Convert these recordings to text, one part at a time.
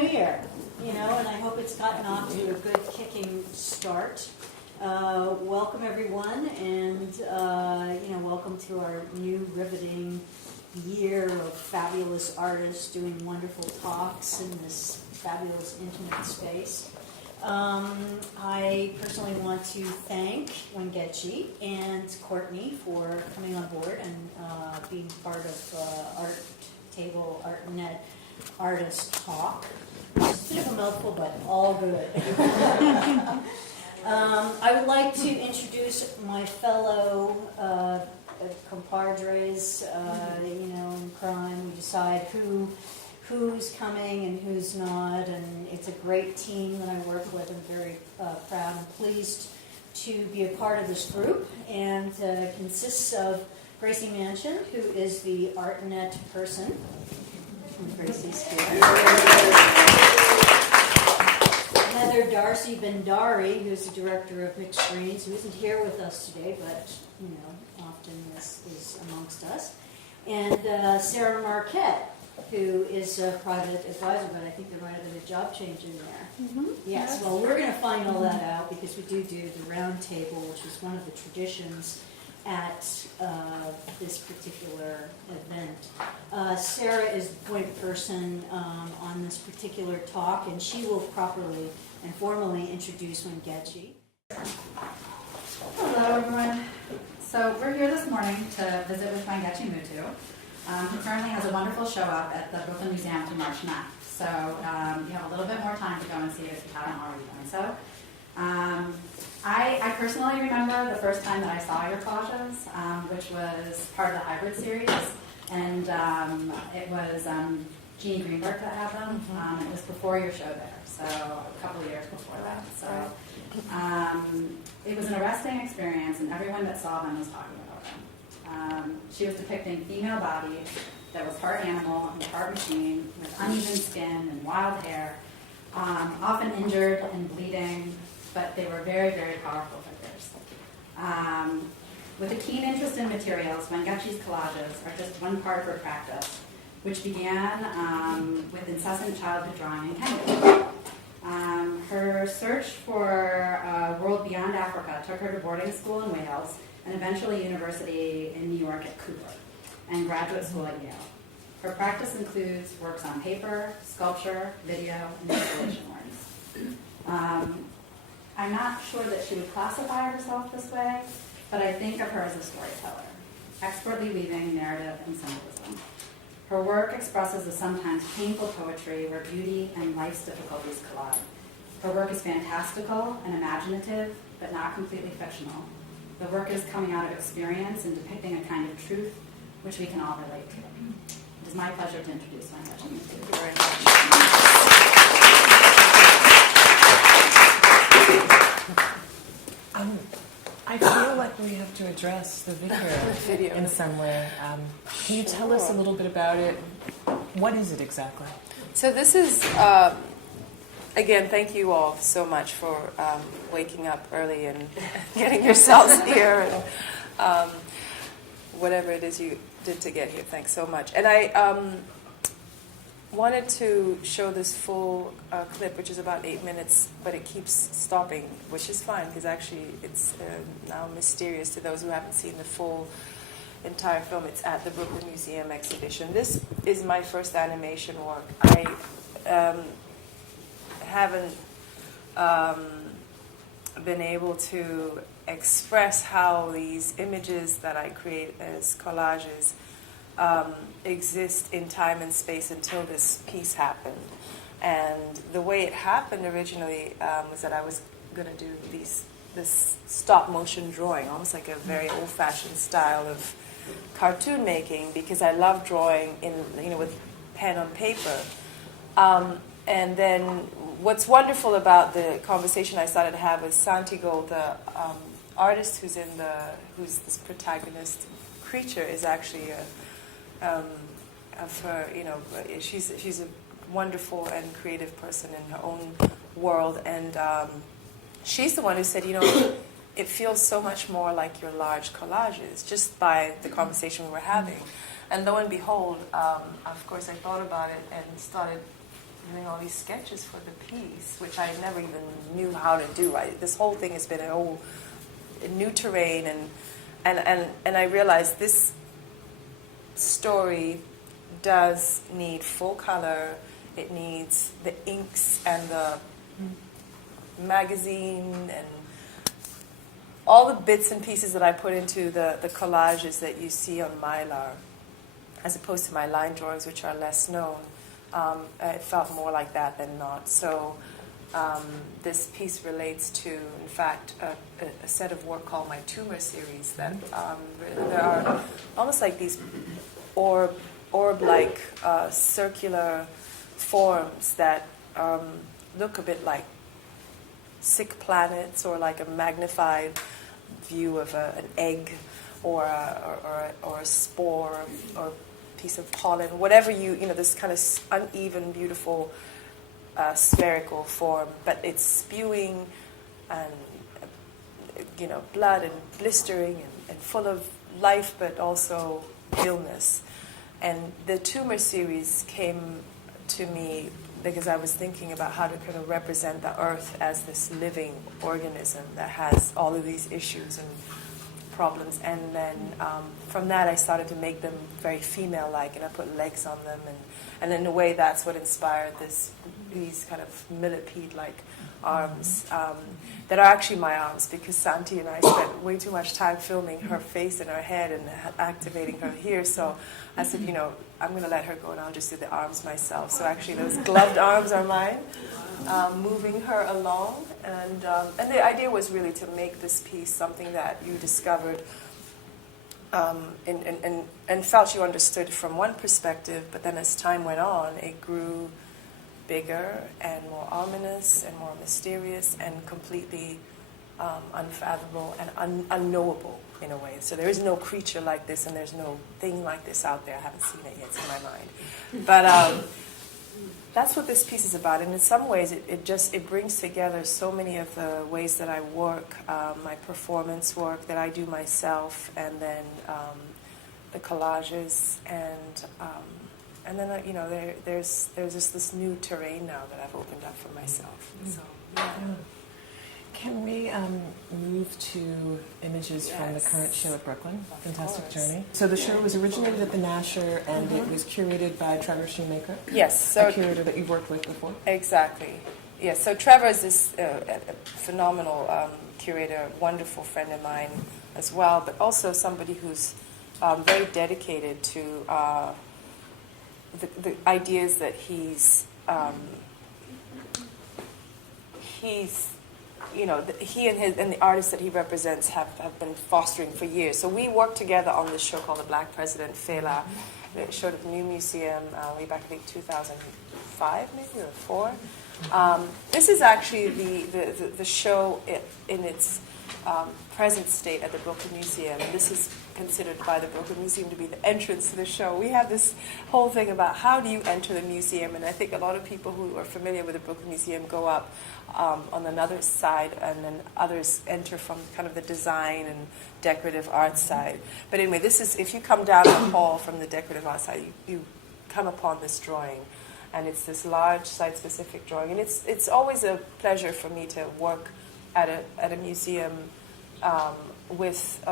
New Year, and I hope it's gotten off to a good kicking start. Welcome everyone, and welcome to our new riveting year of fabulous artists doing wonderful talks in this fabulous intimate space. I personally want to thank Wangechi and Courtney for coming on board and being part of ArtTable, ArtNet Artist Talk. It's a bit of a mouthful, but all good. I would like to introduce my fellow compadres, in crime. We decide who's coming and who's not, and it's a great team that I work with. I'm very proud and pleased to be a part of this group, and consists of Gracie Manchin, who is the ArtNet person. Gracie's here. Heather Darcy Bendari, who's the director of Mixed Screens, who isn't here with us today, but often is amongst us. And Sarah Marquette, who is a private advisor, but I think there might have been a job change in there. Mm-hmm. Yes, well, we're going to find all that out because we do the round table, which is one of the traditions at this particular event. Sarah is the point person on this particular talk, and she will properly and formally introduce Wangechi. Hello, everyone. So we're here this morning to visit with Wangechi Mutu, who currently has a wonderful show up at the Brooklyn Museum to March 9th. So you have a little bit more time to go and see it if you haven't already done so. I personally remember the first time that I saw your collages, which was part of the hybrid series, and it was Jeannie Greenberg that had them. It was before your show there, so a couple of years before that. So it was an arresting experience, and everyone that saw them was talking about them. She was depicting female bodies that was part animal and part machine, with uneven skin and wild hair, often injured and bleeding, but they were very, very powerful figures. With a keen interest in materials, Wangechi's collages are just one part of her practice, which began with incessant childhood drawing in Kenya. Her search for a world beyond Africa took her to boarding school in Wales and eventually university in New York at Cooper and graduate school at Yale. Her practice includes works on paper, sculpture, video, and installation works. I'm not sure that she would classify herself this way, but I think of her as a storyteller, expertly weaving narrative and symbolism. Her work expresses a sometimes painful poetry where beauty and life's difficulties collide. Her work is fantastical and imaginative, but not completely fictional. The work is coming out of experience and depicting a kind of truth which we can all relate to. It is my pleasure to introduce Wangechi Mutu. Thank you very much. I feel like we have to address the video in some way. Can you tell us a little bit about it? What is it exactly? So this is, again, thank you all so much for waking up early and getting yourselves here and whatever it is you did to get here. Thanks so much. And I wanted to show this full clip, which is about 8 minutes, but it keeps stopping, which is fine, because actually it's now mysterious to those who haven't seen the full entire film. It's at the Brooklyn Museum exhibition. This is my first animation work. I haven't been able to express how these images that I create as collages exist in time and space until this piece happened. And the way it happened originally was that I was going to do this stop motion drawing, almost like a very old-fashioned style of cartoon making, because I love drawing with pen on paper. And then what's wonderful about the conversation I started to have with Santiago, the artist who's this protagonist creature, is actually of her, she's a wonderful and creative person in her own world, and she's the one who said, it feels so much more like your large collages, just by the conversation we were having. And lo and behold, of course, I thought about it and started doing all these sketches for the piece, which I never even knew how to do. This whole thing has been a new terrain, and I realized this story does need full color. It needs the inks and the magazine and all the bits and pieces that I put into the collages that you see on Mylar, as opposed to my line drawings, which are less known. It felt more like that than not. So this piece relates to, in fact, a set of work called my tumor series that there are almost like these orb-like circular forms that look a bit like sick planets, or like a magnified view of an egg, or a spore, or a piece of pollen, whatever this kind of uneven, beautiful spherical form, but it's spewing and blood and blistering and full of life, but also illness. And the tumor series came to me because I was thinking about how to kind of represent the earth as this living organism that has all of these issues and problems. And then from that I started to make them very female-like, and I put legs on them, and in a way that's what inspired these kind of millipede-like arms that are actually my arms, because Santi and I spent way too much time filming her face and her head and activating her here. So I said, I'm going to let her go and I'll just do the arms myself. So actually those gloved arms are mine, moving her along. And the idea was really to make this piece something that you discovered and felt you understood from one perspective, but then as time went on, it grew bigger and more ominous and more mysterious and completely unfathomable and unknowable in a way. So there is no creature like this, and there's no thing like this out there. I haven't seen it yet, it's in my mind. But that's what this piece is about. And in some ways, it brings together so many of the ways that I work, my performance work that I do myself, and then the collages, and then there's just this new terrain now that I've opened up for myself. So yeah. Can we move to images from the current show at Brooklyn, Fantastic Journey? So the show was originated at the Nasher, and it was curated by Trevor Shoemaker. Yes, a curator that you've worked with before. Exactly. Yes. So Trevor is this phenomenal curator, wonderful friend of mine as well, but also somebody who's very dedicated to the ideas that he and the artists that he represents have been fostering for years. So we worked together on this show called The Black President, Fela. It showed at the New Museum way back, I think, 2005 maybe, or 4. This is actually the show in its present state at the Brooklyn Museum. This is considered by the Brooklyn Museum to be the entrance to the show. We have this whole thing about how do you enter the museum, and I think a lot of people who are familiar with the Brooklyn Museum go up on another side, and then others enter from kind of the design and decorative art side. But anyway, this is, if you come down the hall from the decorative art side, you come upon this drawing, and it's this large site-specific drawing, and it's always a pleasure for me to work at a museum with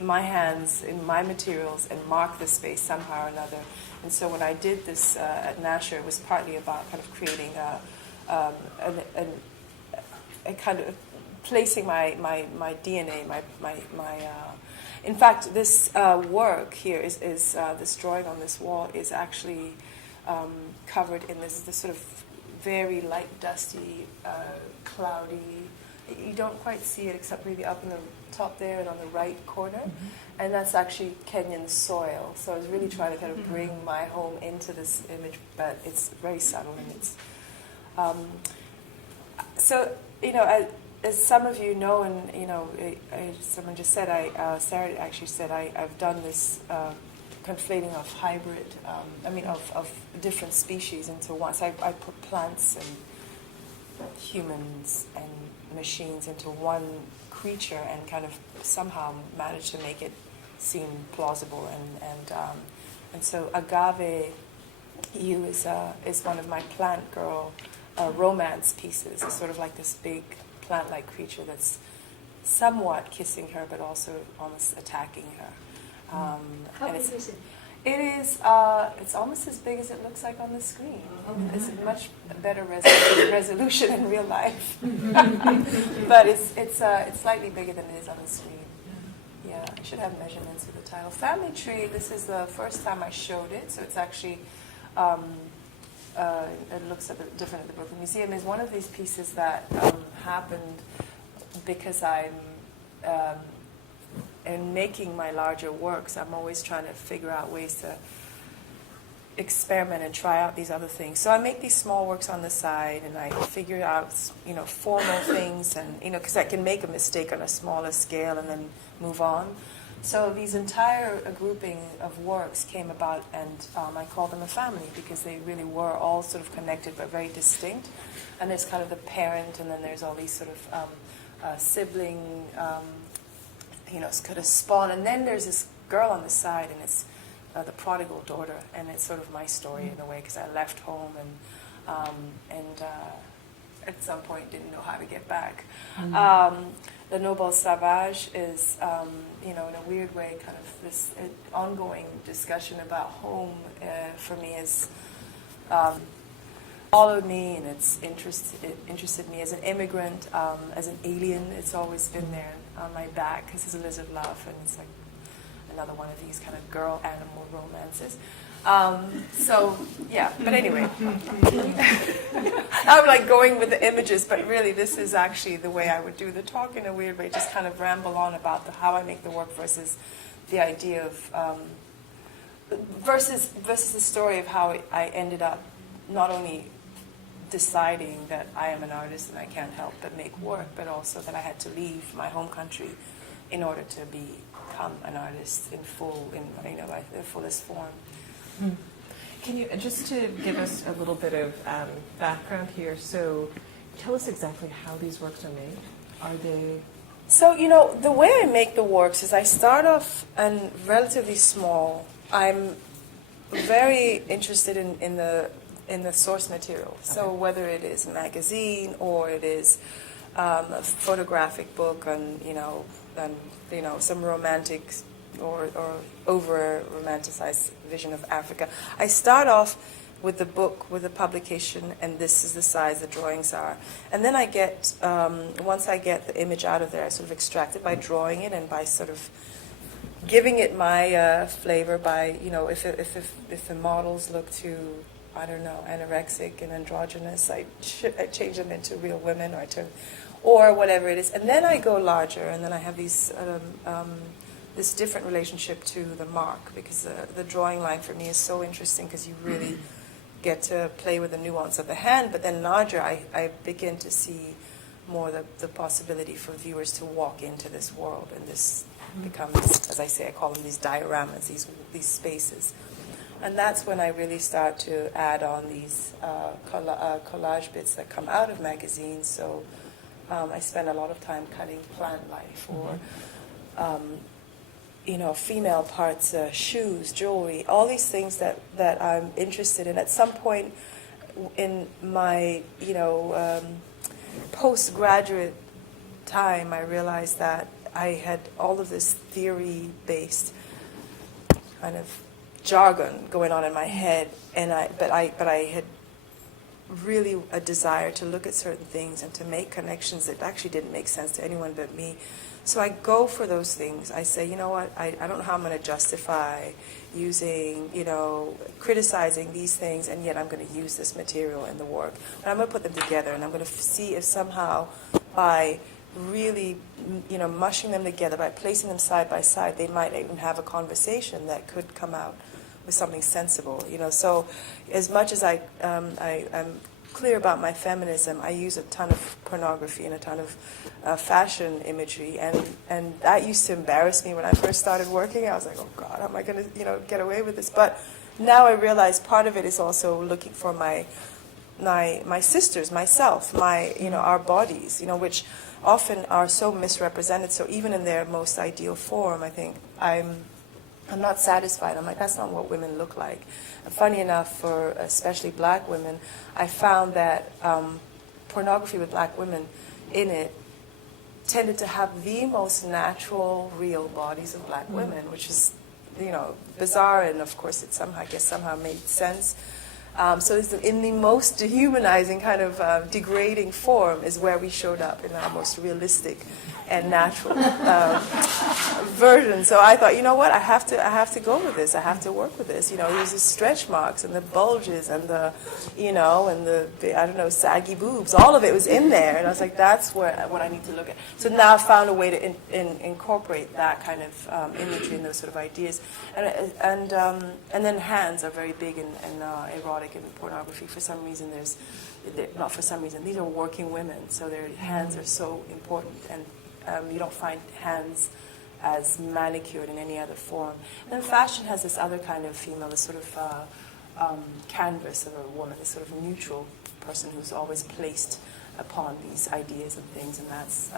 my hands in my materials and mark the space somehow or another. And so when I did this at Nasher, it was partly about kind of creating a kind of placing my DNA, in fact, this work here is this drawing on this wall is actually covered in this sort of very light, dusty, cloudy. You don't quite see it except maybe up in the top there and on the right corner, and that's actually Kenyan soil. So I was really trying to kind of bring my home into this image, but it's very subtle, and it's so as some of you know, and someone just said, Sarah actually said, I've done this conflating of hybrid, of different species into one. So I put plants and humans and machines into one creature and kind of somehow managed to make it seem plausible. And so agave You is one of my plant girl romance pieces. It's sort of like this big plant-like creature that's somewhat kissing her, but also almost attacking her. How and big is it? It is. It's almost as big as it looks like on the screen. Okay. It's a much better resolution in real life, but it's slightly bigger than it is on the screen. Yeah, I should have measurements for the title. Family Tree. This is the first time I showed it, so it's actually. It looks a bit different at the Brooklyn Museum. Is one of these pieces that happened because I'm. In making my larger works, I'm always trying to figure out ways to experiment and try out these other things. So I make these small works on the side, and I figure out, formal things, and because I can make a mistake on a smaller scale and then move on. So these entire grouping of works came about, and I call them a family because they really were all sort of connected but very distinct. And there's kind of the parent, and then there's all these sort of sibling. It's kind of spawn, and then there's this girl on the side, and it's the prodigal daughter, and it's sort of my story in a way because I left home and at some point didn't know how to get back. The Noble Savage is, in a weird way, kind of this ongoing discussion about home for me is followed me, and it interested me as an immigrant, as an alien. It's always been there on my back because it's a lizard love, and it's like another one of these kind of girl-animal romances. But anyway, I'm like going with the images, but really this is actually the way I would do the talk in a weird way, just kind of ramble on about how I make the work versus the idea of, versus the story of how I ended up not only deciding that I am an artist and I can't help but make work, but also that I had to leave my home country in order to become an artist in the fullest form. Can you, just to give us a little bit of background here, so tell us exactly how these works are made. Are they... So, the way I make the works is I start off and relatively small. I'm very interested in the source material. So whether it is a magazine or it is a photographic book on, some romantic or over romanticized vision of Africa. I start off with the book, with the publication, and this is the size the drawings are. And then I get, once I get the image out of there, I sort of extract it by drawing it and by sort of giving it my flavor by, if the models look too, I don't know, anorexic and androgynous, I change them into real women, or whatever it is. And then I go larger, and then I have these this different relationship to the mark, because the drawing line for me is so interesting because you really get to play with the nuance of the hand, but then larger I begin to see more the possibility for viewers to walk into this world, and this becomes, as I say, I call them these dioramas, these spaces. And that's when I really start to add on these collage bits that come out of magazines. So I spend a lot of time cutting plant life or female parts, shoes, jewelry, all these things that I'm interested in. At some point in my, postgraduate time, I realized that I had all of this theory-based kind of jargon going on in my head, but I had really a desire to look at certain things and to make connections that actually didn't make sense to anyone but me. So I go for those things. I say, you know what, I don't know how I'm going to justify using, criticizing these things, and yet I'm going to use this material in the work. But I'm going to put them together, and I'm going to see if somehow by really, mushing them together, by placing them side by side, they might even have a conversation that could come out with something sensible. So as much as I'm clear about my feminism, I use a ton of pornography and a ton of fashion imagery, and that used to embarrass me when I first started working. I was like, oh God, how am I going to get away with this? But now I realize part of it is also looking for my sisters, myself, our bodies, which often are so misrepresented. So even in their most ideal form, I think I'm I'm not satisfied. I'm like, that's not what women look like. And funny enough, for especially black women, I found that pornography with black women in it tended to have the most natural, real bodies of black women, which is, bizarre, and of course it somehow made sense. So it's in the most dehumanizing kind of degrading form is where we showed up in our most realistic and natural version. So I thought, you know what, I have to go with this. I have to work with this. There's the stretch marks and the bulges and the, and the saggy boobs. All of it was in there, and I was like, that's what I need to look at. So now I found a way to incorporate that kind of imagery and those sort of ideas. And then hands are very big in erotic and pornography. For some reason, not for some reason, these are working women, so their hands are so important, and you don't find hands as manicured in any other form. And then fashion has this other kind of female, this sort of canvas of a woman, this sort of neutral person who's always placed upon these ideas and things, and that's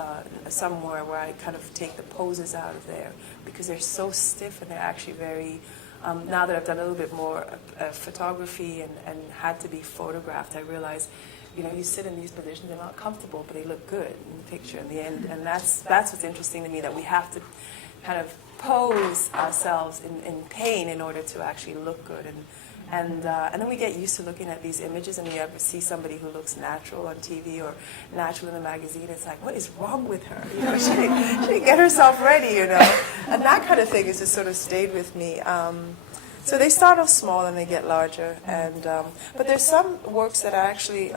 somewhere where I kind of take the poses out of there, because they're so stiff and they're actually very, now that I've done a little bit more photography and had to be photographed, I realize, you sit in these positions, they're not comfortable, but they look good in the picture in the end. And that's what's interesting to me, that we have to kind of pose ourselves in pain in order to actually look good. And then we get used to looking at these images, and you ever see somebody who looks natural on TV or natural in a magazine, it's like, what is wrong with her? She didn't get herself ready, And that kind of thing has just sort of stayed with me. So they start off small and they get larger, and but there's some works that are actually,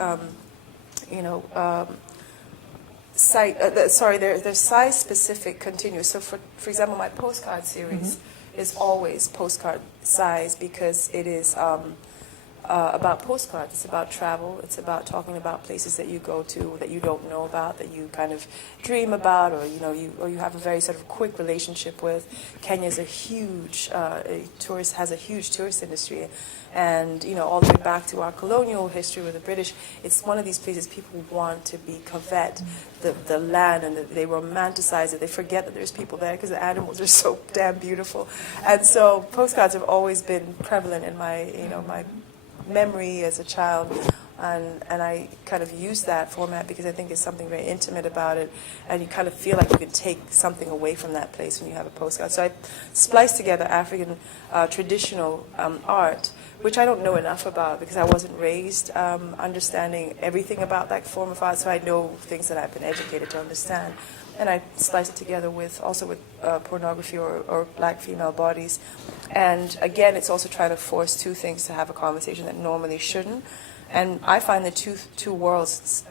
they're size-specific, continuous. So for example, my postcard series is always postcard size, because it is about postcards. It's about travel. It's about talking about places that you go to that you don't know about, that you kind of dream about, or you have a very sort of quick relationship with. Kenya is a huge has a huge tourist industry, and all the way back to our colonial history with the British, it's one of these places people want to covet the land, and they romanticize it. They forget that there's people there because the animals are so damn beautiful, and so postcards have always been prevalent in my my memory as a child, and I kind of use that format because I think there's something very intimate about it, and you kind of feel like you can take something away from that place when you have a postcard. So I spliced together African traditional art, which I don't know enough about because I wasn't raised understanding everything about that form of art, so I know things that I've been educated to understand. And I spliced it together with pornography or black female bodies. And again, it's also trying to force two things to have a conversation that normally shouldn't. And I find the two worlds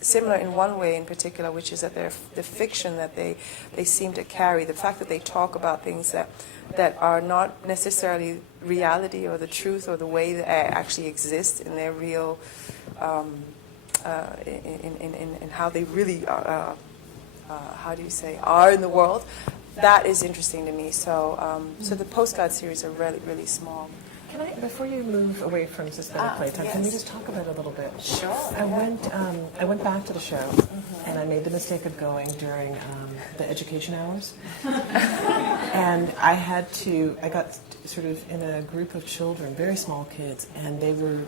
similar in one way in particular, which is that the fiction that they seem to carry, the fact that they talk about things that are not necessarily reality or the truth or the way that actually exist in their real, in how they really are. Are in the world, that is interesting to me. So the postcard series are really, really small. Can I, before you move away from suspended playtime, yes. Can we just talk about it a little bit? Sure. I went back to the show, and I made the mistake of going during the education hours, and I got sort of in a group of children, very small kids, and they were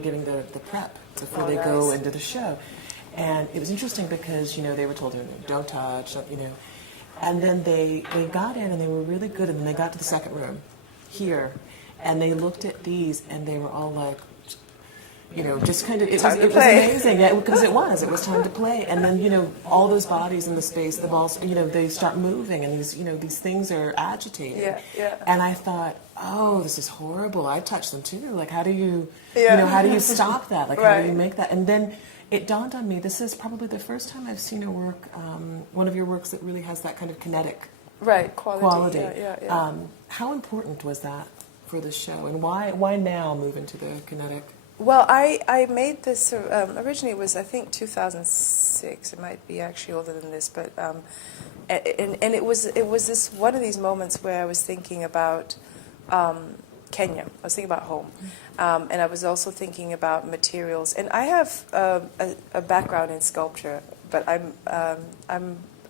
giving the prep before they go into the show. And it was interesting because, they were told, don't touch, and then they got in and they were really good, and then they got to the second room here, and they looked at these and they were all like, just kind of, it was amazing, because it was time to play. And then, all those bodies in the space, the balls, they start moving, and these things are agitated. Yeah. And I thought, oh, this is horrible. I touched them too. Like, how do you, how do you stop that? Like, how do you make that? And then it dawned on me, this is probably the first time I've seen a work, one of your works that really has that kind of kinetic quality. Yeah. How important was that for the show, and why now move into the kinetic? Well, I made this, originally it was, I think, 2006. It might be actually older than this, but, and it was this one of these moments where I was thinking about Kenya. I was thinking about home. And I was also thinking about materials. And I have a background in sculpture, but I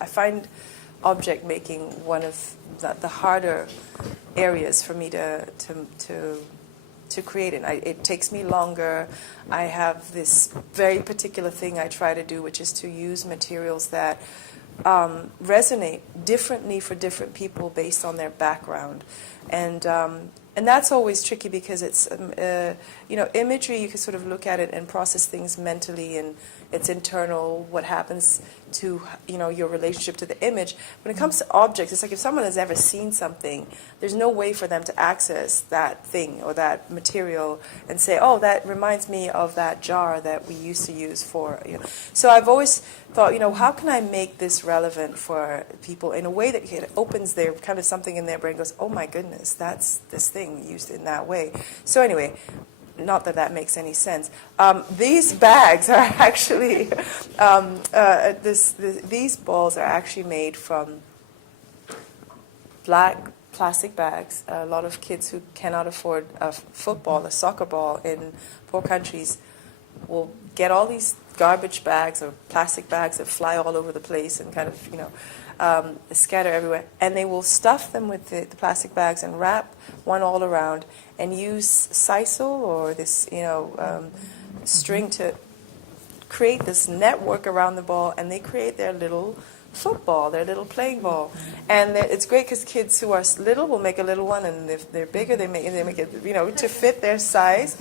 find object making one of the harder areas for me to create it. It takes me longer. I have this very particular thing I try to do, which is to use materials that resonate differently for different people based on their background, and that's always tricky because it's imagery. You can sort of look at it and process things mentally, and it's internal. What happens to your relationship to the image. When it comes to objects, it's like if someone has ever seen something, there's no way for them to access that thing or that material and say, oh, that reminds me of that jar that we used to use for. So I've always thought, how can I make this relevant for people in a way that it opens their kind of something in their brain, goes, oh my goodness, that's this thing used in that way. So anyway. Not that makes any sense. These bags are actually, these balls are actually made from black plastic bags. A lot of kids who cannot afford a football, a soccer ball in poor countries will get all these garbage bags or plastic bags that fly all over the place and kind of, scatter everywhere. And they will stuff them with the plastic bags and wrap one all around and use sisal or this, string to create this network around the ball, and they create their little football, their little playing ball. And it's great because kids who are little will make a little one, and if they're bigger, they make it, to fit their size.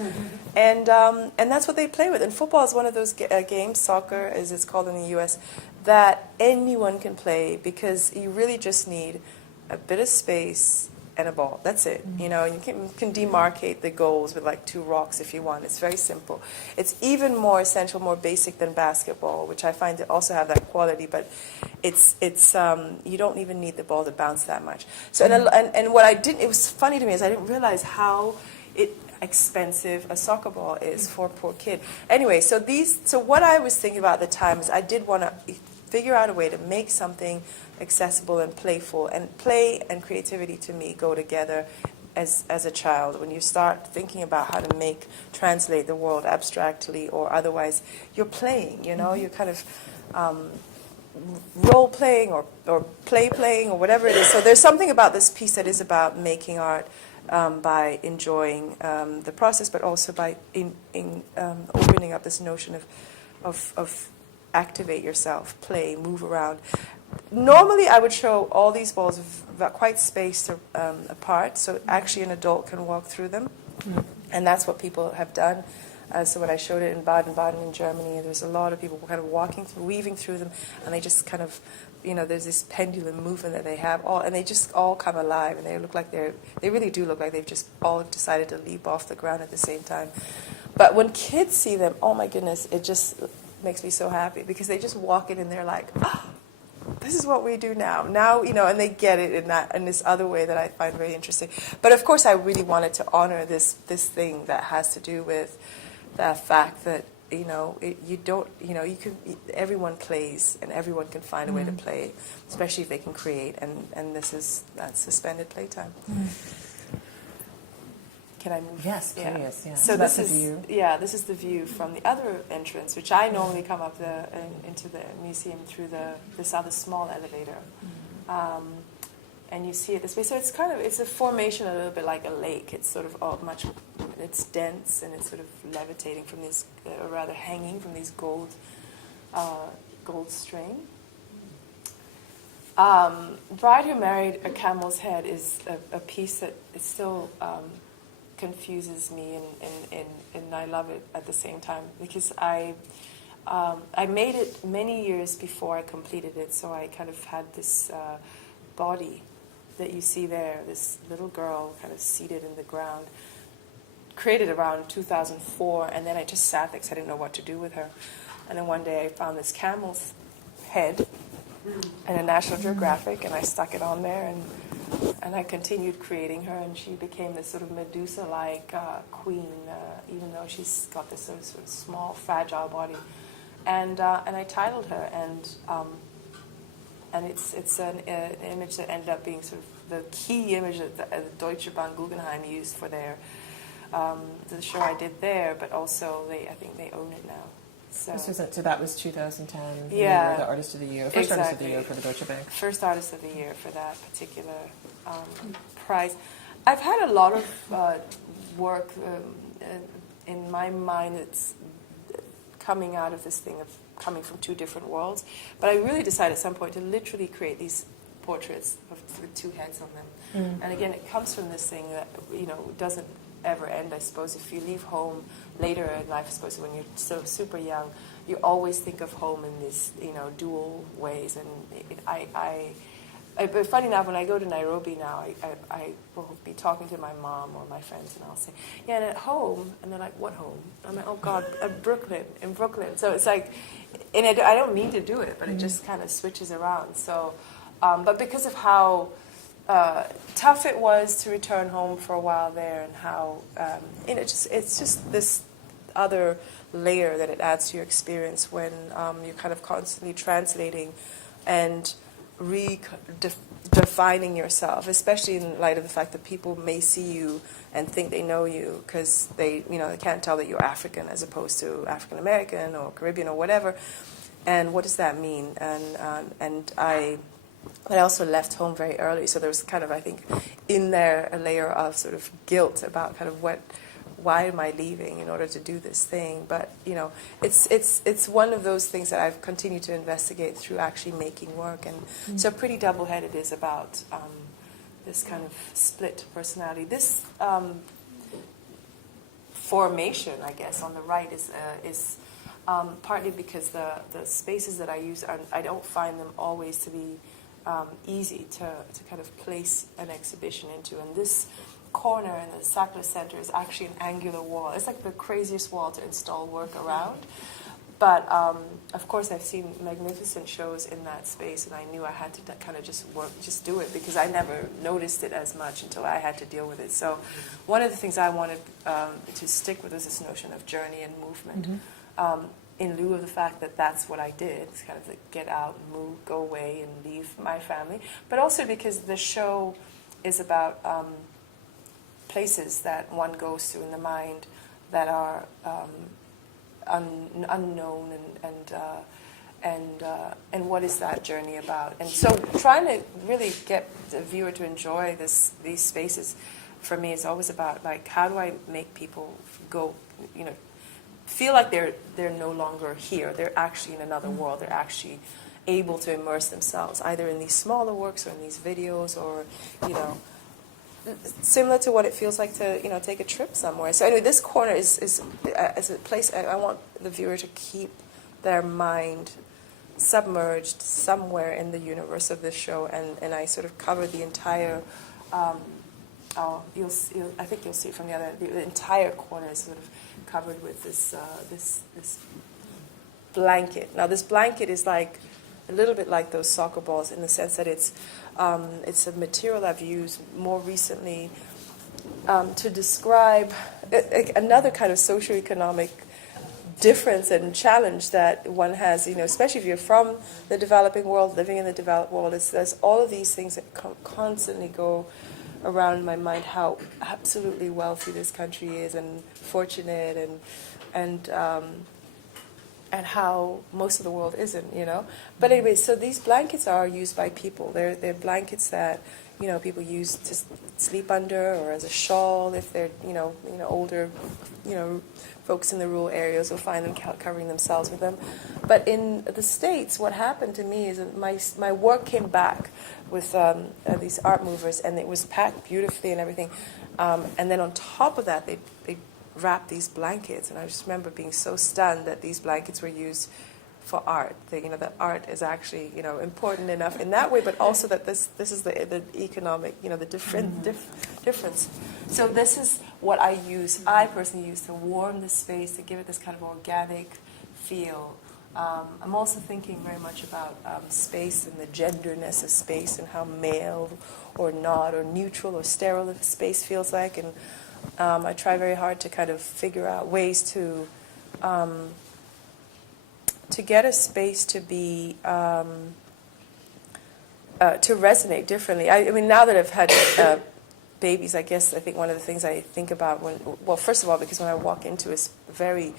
And that's what they play with. And football is one of those games, soccer as it's called in the U.S., that anyone can play because you really just need a bit of space and a ball. That's it. And you can demarcate the goals with like 2 rocks if you want. It's very simple. It's even more essential, more basic than basketball, which I find to also have that quality. But it's you don't even need the ball to bounce that much. So and what I didn't, it was funny to me is I didn't realize how expensive a soccer ball is for a poor kid. Anyway, so what I was thinking about at the time is I did want to figure out a way to make something accessible and playful, and play and creativity to me go together as a child. When you start thinking about how to translate the world abstractly or otherwise, you're playing, you're kind of role playing or play playing or whatever it is. So there's something about this piece that is about making art by enjoying the process, but also by opening up this notion of activate yourself, play, move around. Normally, I would show all these balls quite spaced apart, so actually an adult can walk through them, and that's what people have done. So when I showed it in Baden-Baden in Germany, there's a lot of people kind of weaving through them, and they just kind of, there's this pendulum movement that they have, and they just all come alive, and they look like they really do look like they've just all decided to leap off the ground at the same time. But when kids see them, oh my goodness, it just makes me so happy because they just walk in and they're like, oh, this is what we do now, and they get it in this other way that I find very interesting. But of course, I really wanted to honor this thing that has to do with the fact that everyone plays and everyone can find a way to play, especially if they can create, and that's suspended playtime. Can I move? Yes, please. Yeah. So that's this the view. This is the view from the other entrance, which I normally come up into the museum through this other small elevator, and you see it this way. So it's a formation a little bit like a lake. It's sort of it's dense and it's sort of levitating from these, or rather hanging from these gold string. Bride Who Married a Camel's Head is a piece that it still confuses me and I love it at the same time because I made it many years before I completed it, so I kind of had this body that you see there, this little girl kind of seated in the ground, created around 2004, and then I just sat there because I didn't know what to do with her. And then one day I found this camel's head in a National Geographic, and I stuck it on there, and I continued creating her, and she became this sort of Medusa-like queen, even though she's got this sort of small, fragile body. And I titled her, and it's an image that ended up being sort of the key image that the Deutsche Bahn Guggenheim used for their the show I did there, but also I think they own it now. So, So that was 2010. Yeah. You were the Artist of the Year, first Artist of the Exactly. Year for the Deutsche Bank. first Artist of the Year for that particular prize. I've had a lot of work in my mind. It's coming out of this thing of coming from two different worlds. But I really decided at some point to literally create these portraits with two heads on them. And again, it comes from this thing that, doesn't ever end, I suppose. If you leave home later in life, I suppose when you're still super young, you always think of home in these, dual ways. And but funny enough, when I go to Nairobi now, I will be talking to my mom or my friends, and I'll say, yeah, and at home, and they're like, what home? I'm like, oh God, in Brooklyn. So it's like, and I don't mean to do it, but it just kind of switches around. So, but because of how tough it was to return home for a while there, and how, it's just this other layer that it adds to your experience when you're kind of constantly translating and defining yourself, especially in light of the fact that people may see you and think they know you because they can't tell that you're African as opposed to African American or Caribbean or whatever. And what does that mean? And I also left home very early, so there was kind of, I think, in there a layer of sort of guilt about kind of why am I leaving in order to do this thing? But it's one of those things that I've continued to investigate through actually making work, and so pretty double-headed is about this kind of split personality. This formation, I guess, on the right is partly because the spaces that I use I don't find them always to be easy to kind of place an exhibition into, and this corner in the Sackler Center is actually an angular wall. It's like the craziest wall to install work around. But of course, I've seen magnificent shows in that space, and I knew I had to kind of just do it, because I never noticed it as much until I had to deal with it. So one of the things I wanted to stick with was this notion of journey and movement, in lieu of the fact that that's what I did. It's kind of like get out, move, go away, and leave my family. But also because the show is about places that one goes to in the mind that are unknown, and what is that journey about? And so trying to really get the viewer to enjoy these spaces, for me, is always about, like, how do I make people go, feel like they're no longer here. They're actually in another world. They're actually able to immerse themselves either in these smaller works or in these videos, or similar to what it feels like to take a trip somewhere. So anyway, this corner is a place I want the viewer to keep their mind submerged somewhere in the universe of this show, and I sort of cover the entire. I think you'll see it from the entire corner is sort of covered with this blanket. Now, this blanket is like a little bit like those soccer balls in the sense that it's a material I've used more recently to describe another kind of socioeconomic difference and challenge that one has, especially if you're from the developing world, living in the developed world. There's all of these things that constantly go around in my mind, how absolutely wealthy this country is and fortunate, and how most of the world isn't, But anyway, so these blankets are used by people. They're blankets that, people use to sleep under, or as a shawl if they're, older, folks in the rural areas will find them covering themselves with them. But in the States, what happened to me is that my work came back with these art movers, and it was packed beautifully and everything. And then on top of that, they wrapped these blankets, and I just remember being so stunned that these blankets were used for art. That art is actually important enough in that way, but also that this is the economic the difference. So this is what I personally use to warm the space, to give it this kind of organic feel. I'm also thinking very much about space and the genderness of space, and how male or not, or neutral or sterile space feels like, and I try very hard to kind of figure out ways to get a space to be to resonate differently. I mean, now that I've had babies, I think one of the things I think about first of all, because when I walk into a very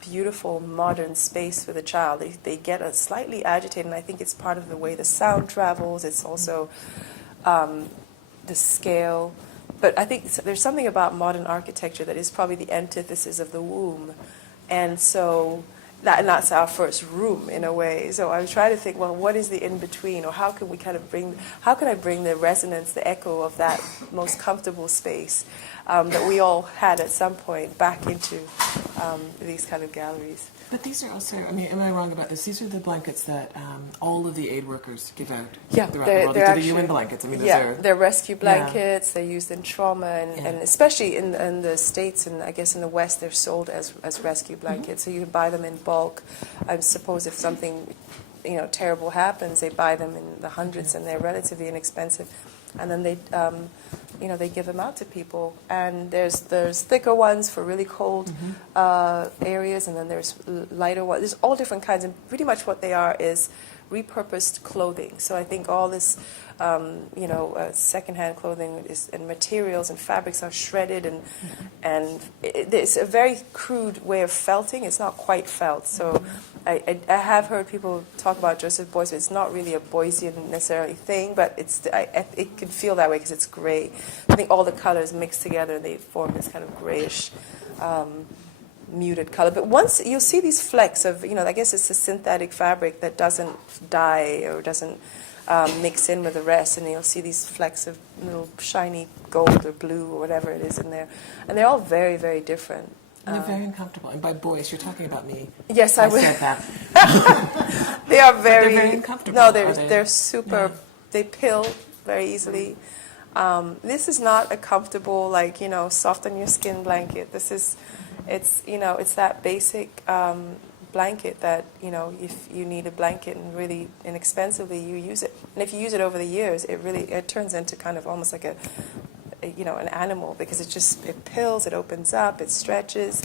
beautiful modern space for the child. They get slightly agitated, and I think it's part of the way the sound travels. It's also the scale. But I think there's something about modern architecture that is probably the antithesis of the womb. And so and that's our first room in a way. So I was trying to think, well, what is the in-between, or how can I bring the resonance, the echo of that most comfortable space that we all had at some point back into these kind of galleries. But these are also, I mean, am I wrong about this? These are the blankets that all of the aid workers give out throughout the world. These are the UN blankets. I mean, they're rescue blankets. They're used in trauma, and especially in the States and I guess in the West, they're sold as rescue blankets. So you can buy them in bulk. I suppose if something terrible happens, they buy them in the hundreds, and they're relatively inexpensive. And then they give them out to people. And there's thicker ones for really cold areas, and then there's lighter ones. There's all different kinds, and pretty much what they are is repurposed clothing. So I think all this, secondhand clothing and materials and fabrics are shredded, and it's a very crude way of felting. It's not quite felt. So I have heard people talk about Joseph Beuys, but it's not really a Beuysian necessarily thing, but it can feel that way because it's gray. I think all the colors mix together and they form this kind of grayish muted color. But once you'll see these flecks of, I guess it's a synthetic fabric that doesn't dye or doesn't mix in with the rest, and you'll see these flecks of little shiny gold or blue or whatever it is in there. And they're all very, very different. And they're very uncomfortable. And by Beuys, you're talking about me. Yes, I said that. They are very... They're very uncomfortable. No, they're super... Yeah. They pill very easily. This is not a comfortable, soft on your skin blanket. It's that basic blanket that, if you need a blanket and really inexpensively, you use it. And if you use it over the years, it turns into kind of almost like an animal, because it pills, it opens up, it stretches.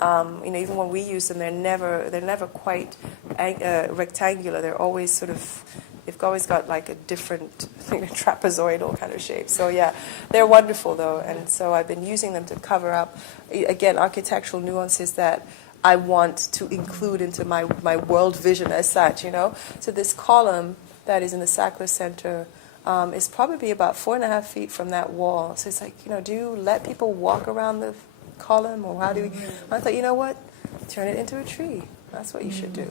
Even when we use them, they're never quite rectangular. They're always they've always got like a different trapezoidal kind of shape. So yeah, they're wonderful though. And so I've been using them to cover up, again, architectural nuances that I want to include into my world vision as such, So this column that is in the Sackler Center is probably about 4.5 feet from that wall. So it's like, do you let people walk around the column, or how do we? I thought, you know what? Turn it into a tree. That's what you should do.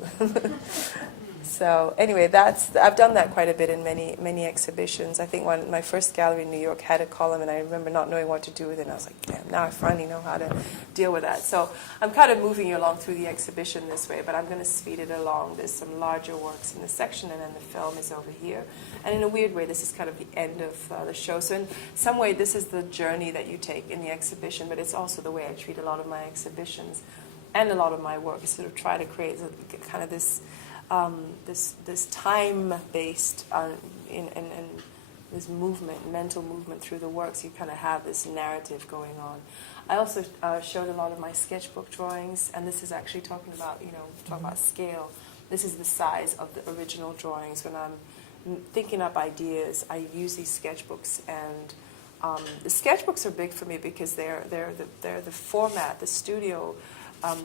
So anyway, I've done that quite a bit in many exhibitions. I think my first gallery in New York had a column, and I remember not knowing what to do with it. And I was like, damn, now I finally know how to deal with that. So I'm kind of moving you along through the exhibition this way, but I'm going to speed it along. There's some larger works in the section, and then the film is over here. And in a weird way, this is kind of the end of the show. So in some way, this is the journey that you take in the exhibition, but it's also the way I treat a lot of my exhibitions and a lot of my work, is sort of try to create kind of this time-based and this mental movement through the works. You kind of have this narrative going on. I also showed a lot of my sketchbook drawings, and this is actually talking about scale. This is the size of the original drawings. When I'm thinking up ideas, I use these sketchbooks, and the sketchbooks are big for me because they're the format, the studio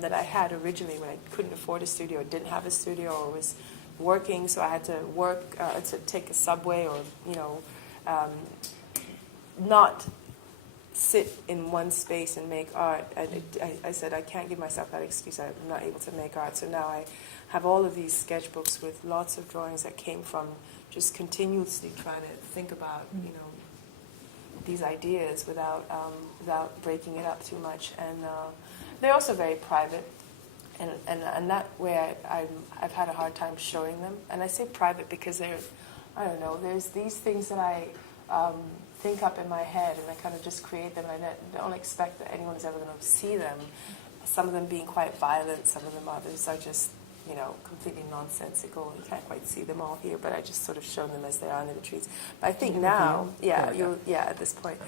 that I had originally when I couldn't afford a studio, didn't have a studio, or was working, so I had to work to take a subway, or not sit in one space and make art. I said I can't give myself that excuse. I'm not able to make art. So now I have all of these sketchbooks with lots of drawings that came from just continuously trying to think about these ideas without breaking it up too much. And they're also very private, and that way I've had a hard time showing them. And I say private because there's these things that I think up in my head, and I kind of just create them, and I don't expect that anyone is ever going to see them. Some of them being quite violent, some of them others are just, completely nonsensical. You can't quite see them all here, but I just sort of show them as they are under the trees. But I think now, at this point.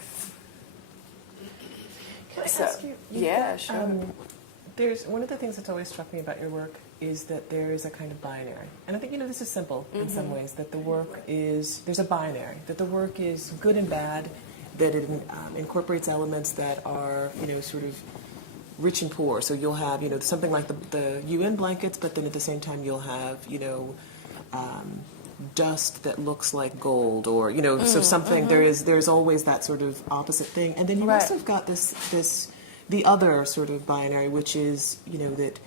Can I ask you? Yeah, sure. There's one of the things that's always struck me about your work is that there is a kind of binary. And I think, this is simple in some ways, that the work there's a binary, that the work is good and bad, that it incorporates elements that are, sort of rich and poor. So you'll have, something like the UN blankets, but then at the same time you'll have, dust that looks like gold, or so something. There's always that sort of opposite thing, and then you also have got the other sort of binary, which is that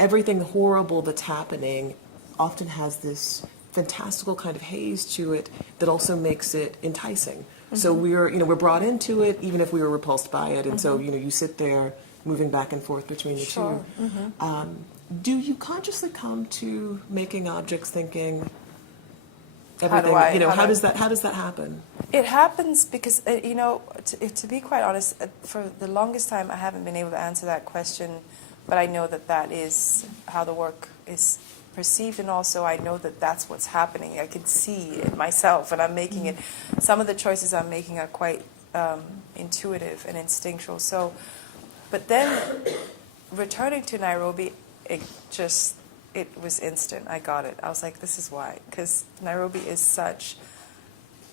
everything horrible that's happening often has this fantastical kind of haze to it that also makes it enticing. So we're brought into it even if we were repulsed by it, and so you sit there moving back and forth between the two. Do you consciously come to making objects thinking everything? How does that happen? It happens because to be quite honest, for the longest time I haven't been able to answer that question, but I know that is how the work is perceived, and also I know that that's what's happening. I can see it myself, and I'm making it. Some of the choices I'm making are quite intuitive and instinctual. So, but then returning to Nairobi, it was instant. I got it. I was like, this is why, because Nairobi is such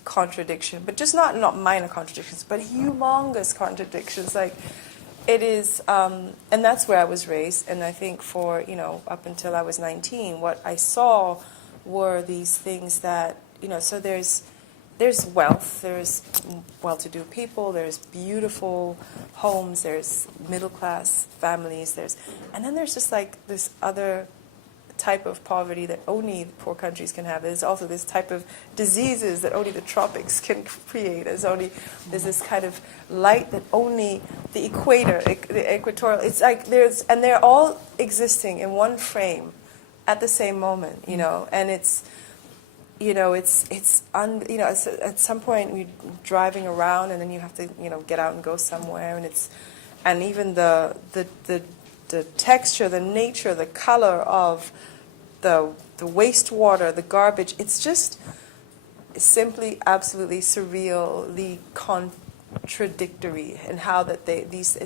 contradiction, but just not minor contradictions, but humongous contradictions. Like, it is, and that's where I was raised. And I think for up until I was 19, what I saw were these things that So there's wealth, there's well-to-do people, there's beautiful homes, there's middle-class families, and then there's just like this other type of poverty that only poor countries can have. There's also this type of diseases that only the tropics can create. There's this kind of light that only the equator, the equatorial. It's like and they're all existing in one frame at the same moment, and it's. At some point we're driving around, and then you have to, get out and go somewhere, and even the texture, the nature, the color of the wastewater, the garbage, it's just simply absolutely surreally contradictory, and how that these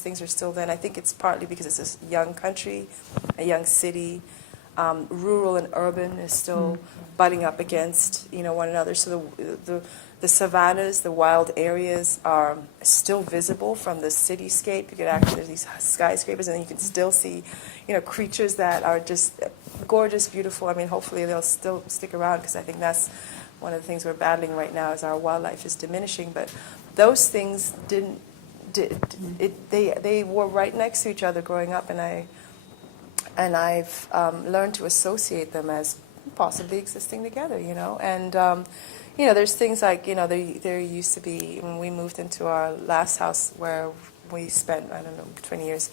things are still there. And I think it's partly because it's a young country, a young city. Rural and urban is still butting up against one another. So the savannas, the wild areas are still visible from the cityscape. You could there's these skyscrapers, and then you can still see creatures that are just gorgeous, beautiful. I mean, hopefully they'll still stick around, because I think that's one of the things we're battling right now, is our wildlife is diminishing. But those things they were right next to each other growing up, and I've learned to associate them as possibly existing together, And, there's things like, there used to be, when we moved into our last house where we spent, 20 years,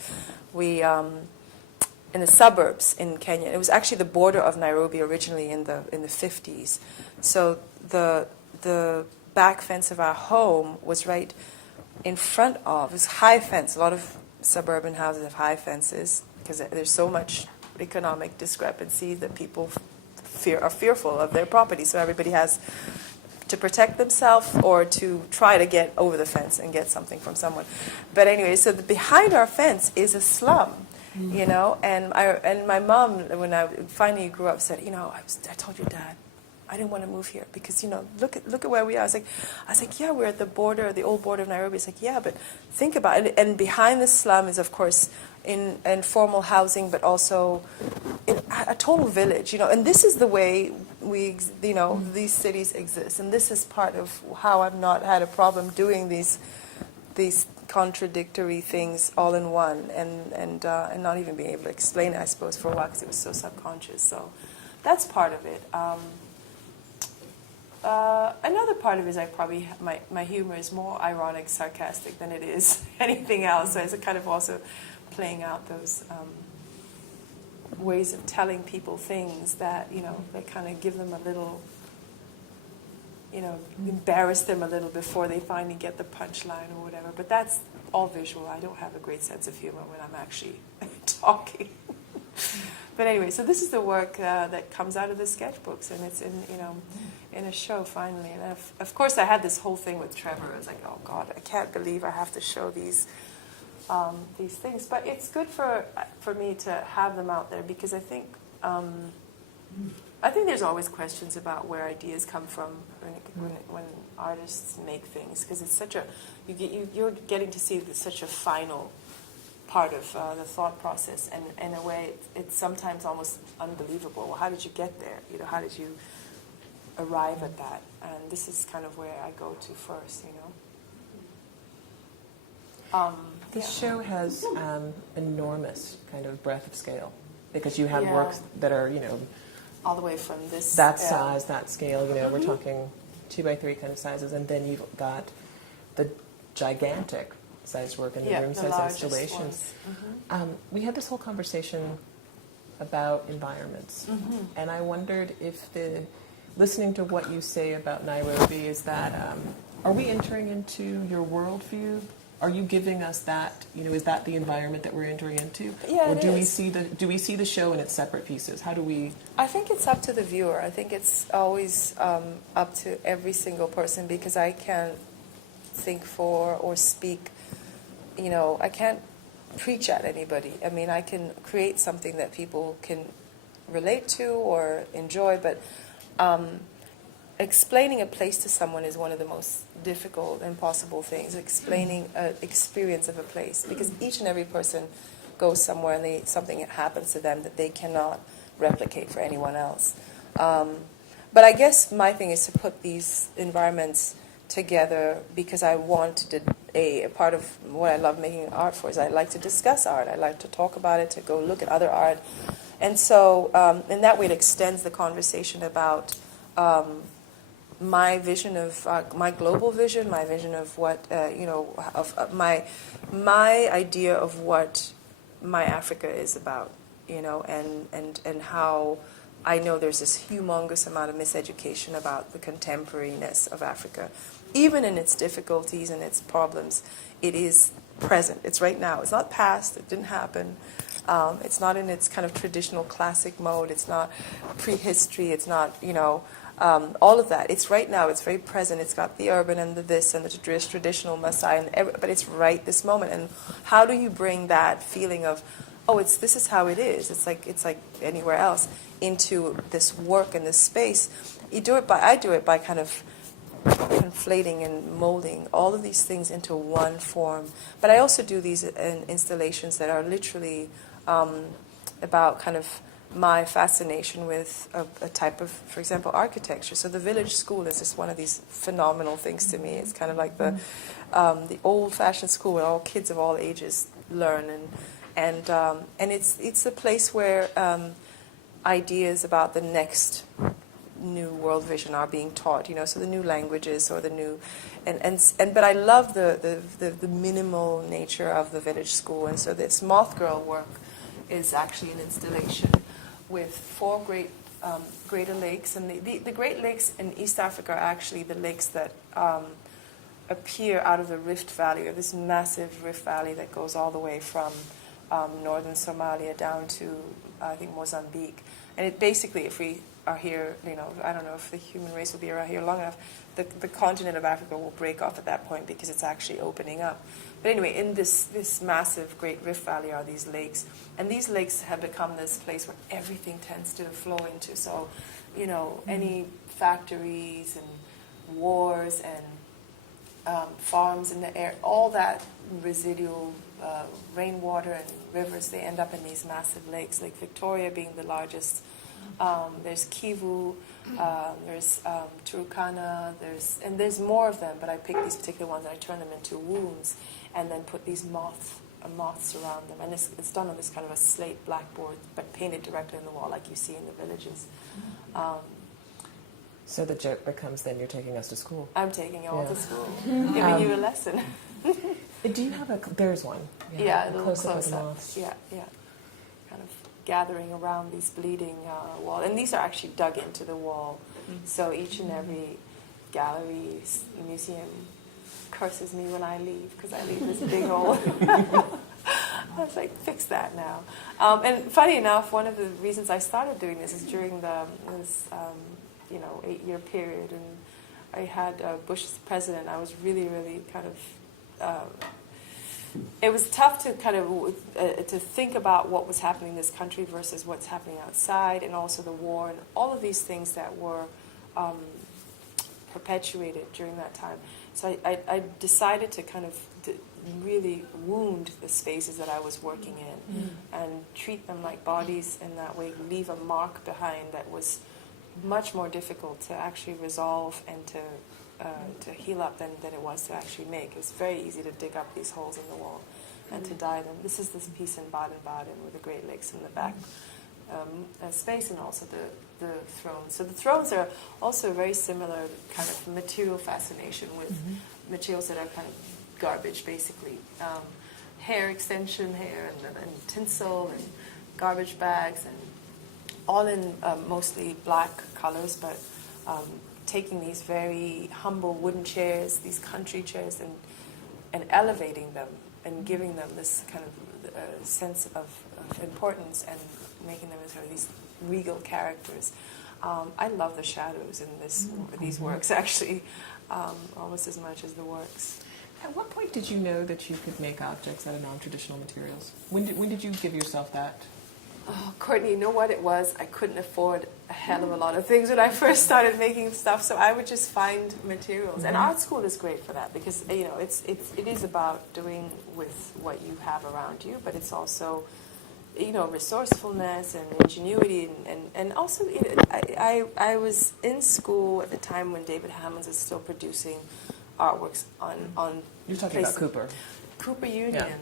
we, in the suburbs in Kenya, it was actually the border of Nairobi originally in the 50s. So the back fence of our home was right in front of, it was high fence. A lot of suburban houses have high fences, because there's so much economic discrepancy that people are fearful of their property. So everybody has to protect themselves or to try to get over the fence and get something from someone. But anyway, so behind our fence is a slum, And my mom, when I finally grew up, said, I told your dad, I didn't want to move here because, look at where we are. I was like, yeah, we're at the border, the old border of Nairobi. It's like, yeah, but think about it. And behind the slum is, of course, in formal housing, but also in a total village, And this is the way these cities exist. And this is part of how I've not had a problem doing these contradictory things all in one, and not even being able to explain it, I suppose, for a while, because it was so subconscious. So that's part of it. Another part of it is my humor is more ironic, sarcastic than it is anything else. So it's kind of also playing out those ways of telling people things that, they kind of give them a little, embarrass them a little before they finally get the punchline or whatever. But that's all visual. I don't have a great sense of humor when I'm actually talking. But anyway, so this is the work that comes out of the sketchbooks, and it's in a show finally. And of course, I had this whole thing with Trevor. I was like, oh God, I can't believe I have to show these things. But it's good for me to have them out there, because I think there's always questions about where ideas come from when artists make things, because it's such you're getting to see such a final part of the thought process, and in a way, it's sometimes almost unbelievable. Well, how did you get there? You know, how did you arrive at that? And this is kind of where I go to first. You know. This show has enormous kind of breadth of scale, because you have Yeah. works that are, All the way from this that size, that scale. We're talking 2x3 kind of sizes, and then you've got the gigantic size work and the room the size largest installations. ones. We had this whole conversation about environments, and I wondered if listening to what you say about Nairobi, is that are we entering into your worldview? Are you giving us that? Is that the environment that we're entering into? Yeah, or it do we is. see the show in its separate pieces? How do we? I think it's up to the viewer. I think it's always up to every single person, because I can't think for or speak. I can't preach at anybody. I mean, I can create something that people can relate to or enjoy, but explaining a place to someone is one of the most difficult and possible things. Explaining an experience of a place, because each and every person goes somewhere and something happens to them that they cannot replicate for anyone else. But I guess my thing is to put these environments together because I wanted a part of what I love making art for is I like to discuss art. I like to talk about it, to go look at other art. And so in that way it extends the conversation about my vision of my global vision, my vision of what my idea of what my Africa is about, and how I know there's this humongous amount of miseducation about the contemporariness of Africa, even in its difficulties and its problems. It is present. It's right now. It's not past. It didn't happen. It's not in its kind of traditional classic mode. It's not prehistory. It's not all of that. It's right now. It's very present. It's got the urban and the this and the traditional Maasai, but it's right this moment. And how do you bring that feeling of, this is how it is. It's like anywhere else into this work and this space. I do it by kind of conflating and molding all of these things into one form. But I also do these installations that are literally about kind of my fascination with a type of, for example, architecture. So the village school is just one of these phenomenal things to me. It's kind of like the old-fashioned school where all kids of all ages learn, and it's a place where ideas about the next new world vision are being taught. So the new languages or the new, but I love the minimal nature of the village school, and so this Moth Girl work is actually an installation with 4 Greater Lakes, and the Great Lakes in East Africa are actually the lakes that appear out of the Rift Valley, or this massive Rift Valley that goes all the way from northern Somalia down to, I think, Mozambique. And it basically, if we are here, I don't know if the human race will be around here long enough, the continent of Africa will break off at that point because it's actually opening up. But anyway, in this massive Great Rift Valley are these lakes. And these lakes have become this place where everything tends to flow into. So, any factories and wars and farms in the air, all that residual rainwater and rivers, they end up in these massive lakes. Lake Victoria being the largest. There's Kivu, there's Turkana, there's more of them, but I pick these particular ones and I turn them into wombs and then put these moths around them. And it's done on this kind of a slate blackboard, but painted directly on the wall like you see in the villages. So the joke becomes, then you're taking us to school. I'm taking you all to school, giving you a lesson. Do you have there's one. Yeah, a a little close-up of close the up. moths. Yeah. Kind of gathering around these bleeding wall. And these are actually dug into the wall. So each and every gallery, museum curses me when I leave because I leave this big hole. I was like, fix that now. And funny enough, one of the reasons I started doing this is during this 8-year period, and I had Bush as president. I was really, really kind of. It was tough to kind of to think about what was happening in this country versus what's happening outside, and also the war and all of these things that were perpetuated during that time. So I decided to kind of really wound the spaces that I was working in and treat them like bodies in that way, leave a mark behind that was much more difficult to actually resolve and to heal up than it was to actually make. It was very easy to dig up these holes in the wall and to dye them. This is this piece in Baden-Baden with the Great Lakes in the back space, and also the thrones. So the thrones are also very similar kind of material fascination with materials that are kind of garbage, basically. Hair extension, and tinsel, and garbage bags, and all in mostly black colors, but taking these very humble wooden chairs, these country chairs, and elevating them and giving them this kind of sense of importance and making them as sort of these regal characters. I love the shadows in these works, actually, almost as much as the works. At what point did you know that you could make objects out of non-traditional materials? When did you give yourself that? Oh, Courtney, you know what it was? I couldn't afford a hell of a lot of things when I first started making stuff, so I would just find materials. And art school is great for that because it is about doing with what you have around you, but it's also resourcefulness and ingenuity, and also I was in school at the time when David Hammons was still producing artworks on. You're talking about Cooper Union. Yeah.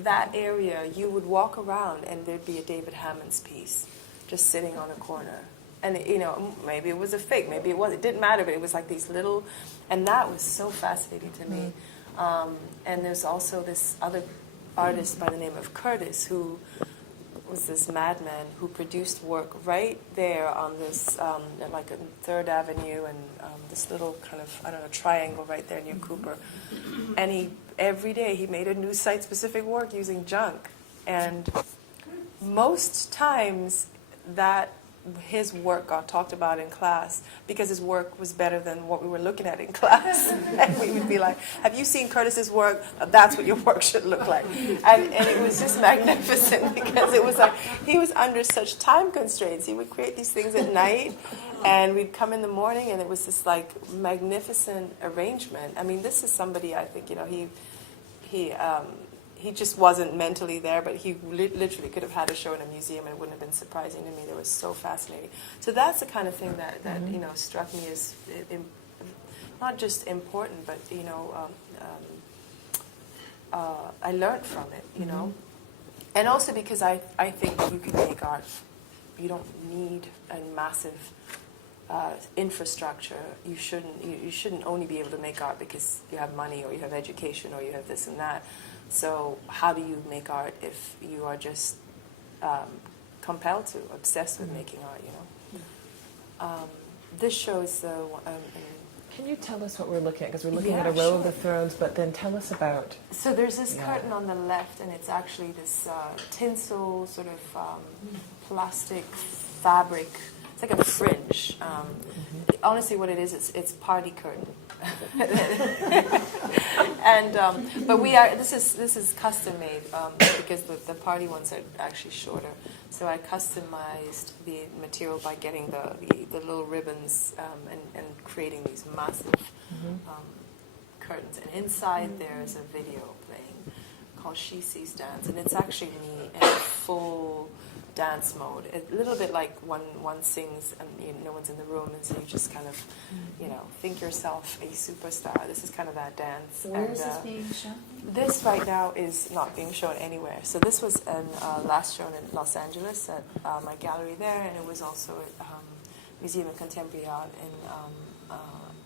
That area, you would walk around and there'd be a David Hammons piece just sitting on a corner. And, maybe it was a fake, maybe it was. It didn't matter, but it was like these little... And that was so fascinating to me. And there's also this other artist by the name of Curtis, who was this madman who produced work right there on this, like on 3rd Avenue and this little kind of, triangle right there near Cooper. And every day he made a new site-specific work using junk. And most times that his work got talked about in class because his work was better than what we were looking at in class. And we would be like, have you seen Curtis's work? That's what your work should look like. And it was just magnificent because it was like he was under such time constraints. He would create these things at night and we'd come in the morning and it was this like magnificent arrangement. I mean, this is somebody I think, he just wasn't mentally there, but he literally could have had a show in a museum and it wouldn't have been surprising to me. That was so fascinating. So that's the kind of thing that struck me as not just important, but I learned from it, and also because I think you can make art. You don't need a massive infrastructure. You shouldn't only be able to make art because you have money or you have education or you have this and that. So how do you make art if you are just compelled to, obsessed with making art, This show is the... Can you tell us what we're looking at? Because we're looking at a row of the thrones, but then tell us about... So there's this curtain on the left, and it's actually this tinsel sort of plastic fabric. It's like a fringe. Honestly, what it is, it's party curtain. And but this is custom made because the party ones are actually shorter. So I customized the material by getting the little ribbons and creating these massive curtains. And inside there's a video playing called She Sees Dance, and it's actually me in full dance mode. A little bit like when one sings and no one's in the room, and so you just kind of, think yourself a superstar. This is kind of that dance. Where is this being shown? This right now is not being shown anywhere. So this was last shown in Los Angeles at my gallery there, and it was also at Museum of Contemporary Art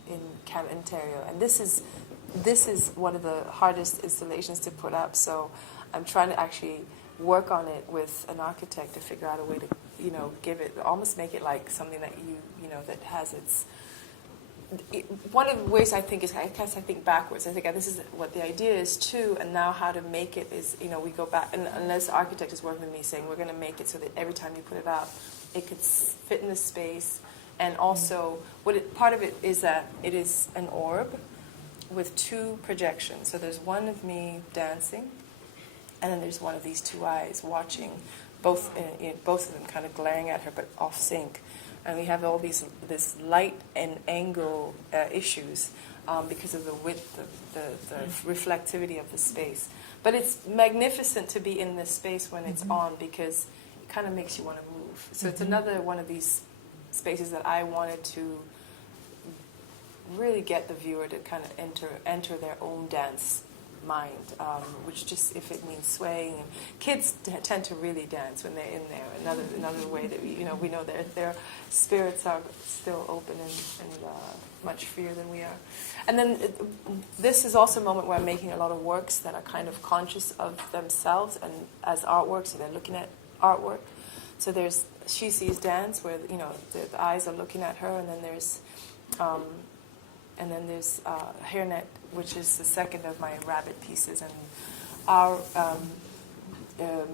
in Ontario. And this is one of the hardest installations to put up. So I'm trying to actually work on it with an architect to figure out a way to, give it, almost make it like something that that has its. One of the ways I think is, I think backwards. I think this is what the idea is too, and now how to make it is, we go back, and unless the architect is working with me saying we're going to make it so that every time you put it up, it could fit in the space, and also part of it is that it is an orb with two projections. So there's one of me dancing, and then there's one of these two eyes watching, both of them kind of glaring at her, but off sync. And we have all this light and angle issues because of the width, the reflectivity of the space. But it's magnificent to be in this space when it's on, because it kind of makes you want to move. So it's another one of these spaces that I wanted to really get the viewer to kind of enter their own dance mind, which just, if it means swaying, and kids tend to really dance when they're in there. Another way that we know their spirits are still open and much freer than we are. And then this is also a moment where I'm making a lot of works that are kind of conscious of themselves and as artwork, so they're looking at artwork. So there's She Sees Dance, where the eyes are looking at her, and then there's Hairnet, which is the second of my rabbit pieces. And our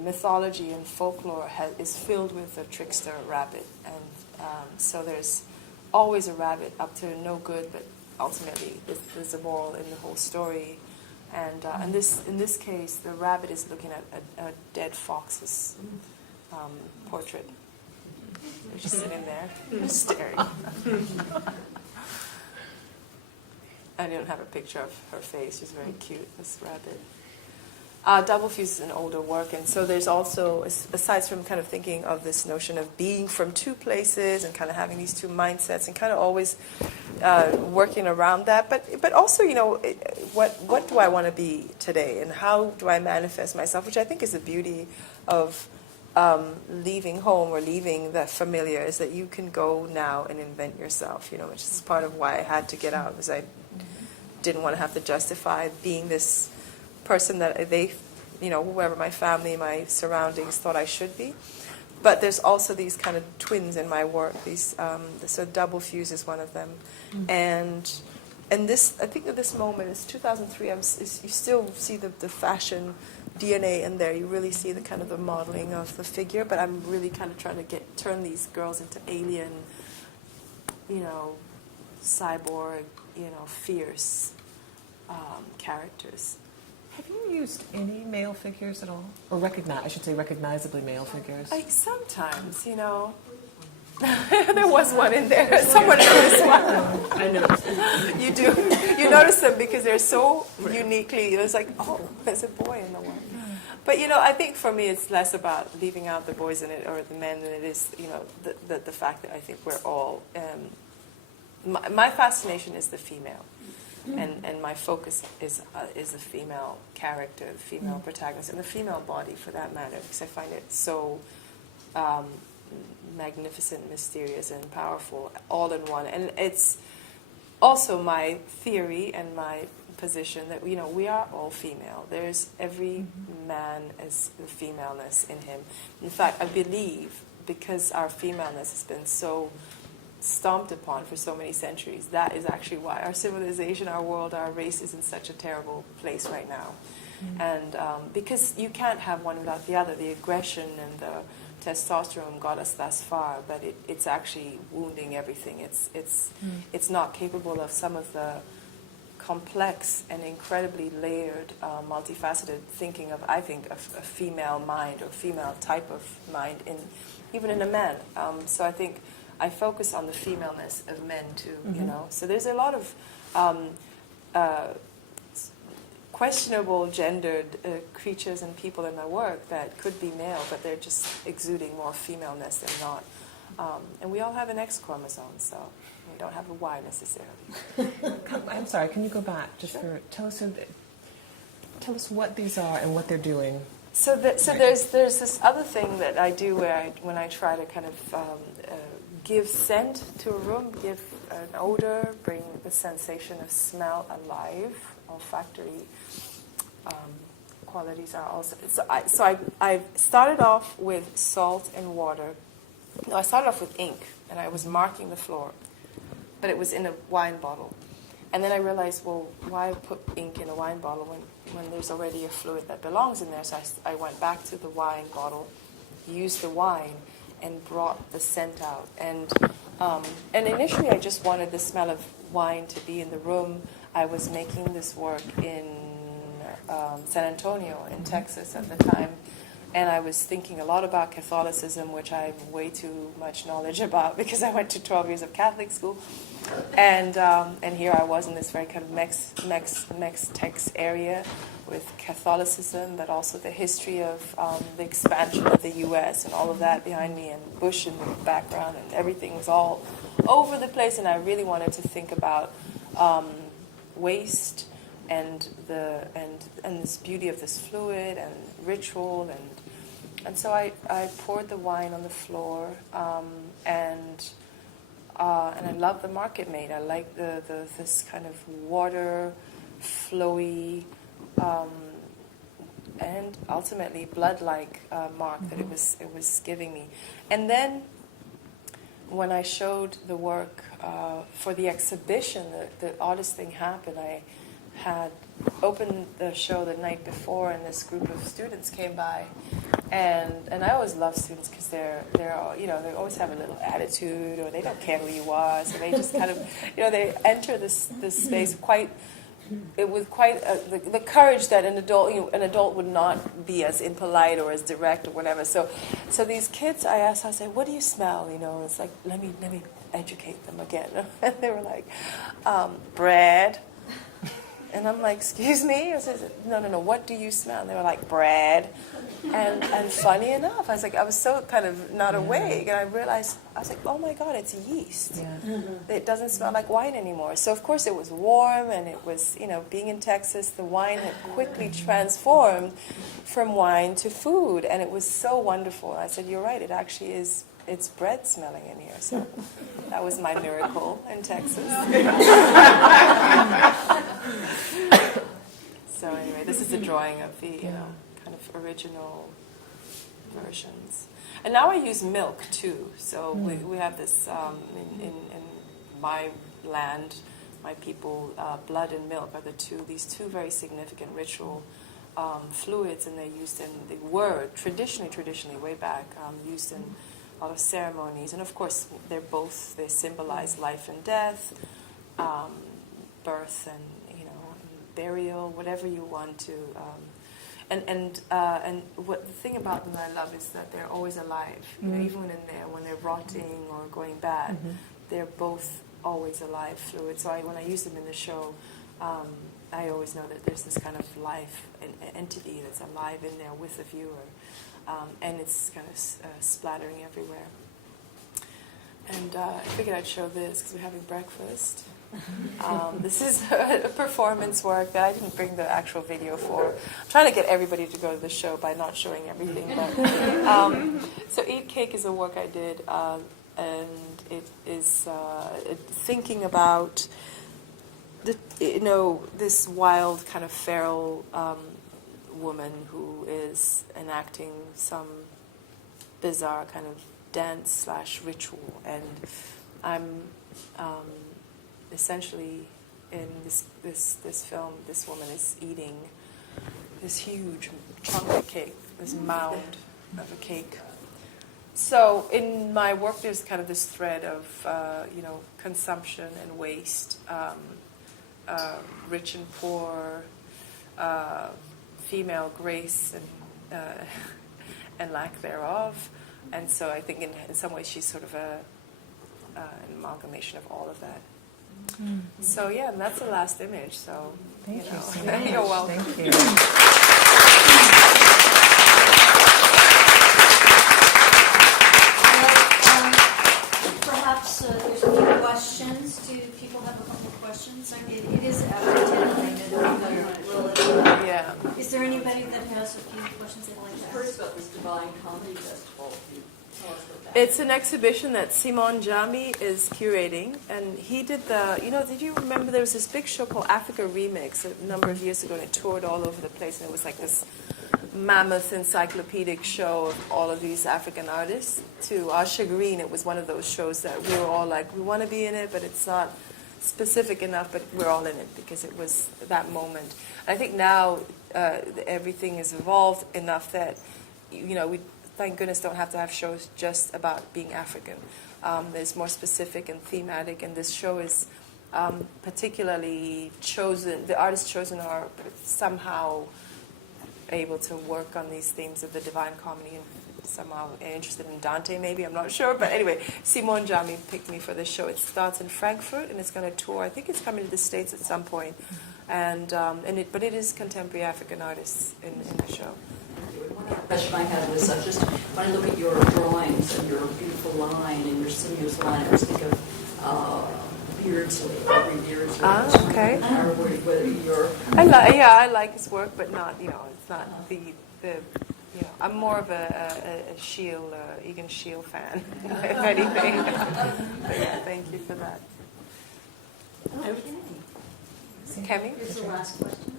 mythology and folklore is filled with a trickster rabbit, and so there's always a rabbit up to no good, but ultimately there's a moral in the whole story. And in this case, the rabbit is looking at a dead fox's portrait. They're just sitting there, staring. I don't have a picture of her face. She's very cute, this rabbit. Double Fuse is an older work, and so there's also, aside from kind of thinking of this notion of being from two places and kind of having these two mindsets and kind of always working around that, but also, what do I want to be today, and how do I manifest myself, which I think is the beauty of leaving home or leaving the familiar, is that you can go now and invent yourself, which is part of why I had to get out, because I didn't want to have to justify being this person that they, whoever my family, my surroundings thought I should be. But there's also these kind of twins in my work. These, so Double Fuse is one of them, and this, I think at this moment, it's 2003. You still see the fashion DNA in there. You really see the kind of the modeling of the figure. But I'm really kind of trying to turn these girls into alien, cyborg, fierce characters. Have you used any male figures at all? Or recognizably male figures? Sometimes, there was one in there. Someone noticed one. I know. You do. You notice them because they're so uniquely, it's like, oh, there's a boy in the one. But, I think for me it's less about leaving out the boys in it or the men than it is, the fact that I think we're all, my fascination is the female. And my focus is the female character, the female protagonist, and the female body, for that matter, because I find it so magnificent, mysterious, and powerful, all in one. And it's also my theory and my position that we are all female. There's every man as the femaleness in him. In fact, I believe because our femaleness has been so stomped upon for so many centuries, that is actually why our civilization, our world, our race is in such a terrible place right now. And because you can't have one without the other. The aggression and the testosterone got us thus far, but it's actually wounding everything. It's not capable of some of the complex and incredibly layered, multifaceted thinking of, I think, a female mind or female type of mind, even in a man. So I think I focus on the femaleness of men too, So there's a lot of questionable gendered creatures and people in my work that could be male, but they're just exuding more femaleness than not. And we all have an X chromosome, so we don't have a Y necessarily. I'm sorry, can you go back tell us what these are and what they're doing. So there's this other thing that I do when I try to kind of give scent to a room, give an odor, bring the sensation of smell alive. Olfactory qualities are also. So I started off with salt and water. No, I started off with ink, and I was marking the floor, but it was in a wine bottle. And then I realized, well, why put ink in a wine bottle when there's already a fluid that belongs in there? So I went back to the wine bottle, used the wine, and brought the scent out. And initially I just wanted the smell of wine to be in the room. I was making this work in San Antonio in Texas at the time, And I was thinking a lot about Catholicism, which I have way too much knowledge about because I went to 12 years of Catholic school. And here I was in this very kind of Mex-Tex area with Catholicism, but also the history of the expansion of the U.S. and all of that behind me, and Bush in the background, and everything was all over the place. And I really wanted to think about waste and this beauty of this fluid and ritual, and so I poured the wine on the floor, and I love the market made. I like this kind of water, flowy, and ultimately blood-like mark that it was giving me. And then when I showed the work for the exhibition, the oddest thing happened. I had opened the show the night before, and this group of students came by, and I always love students because they're all, they always have a little attitude, or they don't care who you are, so they just kind of they enter this space with quite the courage that an adult would not be as impolite or as direct or whatever. So these kids, I said, what do you smell? It's like, let me educate them again. And they were like, bread. And I'm like, excuse me? I said, no, what do you smell? And they were like, bread. And funny enough, I was so kind of not awake, and I realized, I was like, oh my God, it's yeast. Yeah. It doesn't smell like wine anymore. So of course it was warm, and it was, being in Texas, the wine had quickly transformed from wine to food, and it was so wonderful. I said, you're right, it actually is. It's bread smelling in here. So that was my miracle in Texas. So anyway, this is a drawing of the kind of original versions. And now I use milk too. So we have this in my land, my people, blood and milk are these two very significant ritual fluids, and they were traditionally way back used in a lot of ceremonies, and of course they symbolize life and death, birth and burial, whatever you want to. And what the thing about them that I love is that they're always alive. Even when they're rotting or going bad, they're both always alive fluid. So when I use them in the show, I always know that there's this kind of life, an entity that's alive in there with the viewer. And it's kind of splattering everywhere. And I figured I'd show this because we're having breakfast. This is a performance work that I didn't bring the actual video for. I'm trying to get everybody to go to the show by not showing everything. But so Eat Cake is a work I did, and it is thinking about this wild kind of feral woman who is enacting some bizarre kind of dance/ritual, and I'm essentially in this film, this woman is eating this huge chunk of cake, this mound of a cake. So in my work, there's kind of this thread of consumption and waste, rich and poor, female grace and lack thereof. And so I think in some ways she's sort of an amalgamation of all of that. So yeah, and that's the last image. So Thank you so much. You're welcome. Thank you. Perhaps there's a few questions. Do people have a couple of questions? It is after 10. Yeah. Is there anybody that has a few questions they'd like to ask? First about this Divine Comedy Festival. Tell us about that. It's an exhibition that Simon Jami is curating, and he did did you remember there was this big show called Africa Remix a number of years ago, and it toured all over the place, and it was like this mammoth encyclopedic show of all of these African artists. To our chagrin, it was one of those shows that we were all like, we want to be in it, but it's not specific enough, but we're all in it because it was that moment. And I think now everything is evolved enough that, we, thank goodness, don't have to have shows just about being African. There's more specific and thematic, and this show is particularly chosen, the artists chosen are somehow able to work on these themes of the Divine Comedy and somehow interested in Dante, maybe, I'm not sure. But anyway, Simone Jami picked me for this show. It starts in Frankfurt and it's going to tour. I think it's coming to the States at some point. But it is contemporary African artists in the show. One other question I had was just when I look at your drawings and your beautiful line and your sinuous line, I always think of Beardsley, Aubrey Beardsley. Okay. Or whether you're... I like his work, but not, it's not the I'm more of a Shield, Egan Shield fan, if anything. But yeah, thank you for that. Okay. Kemi? Here's the last question.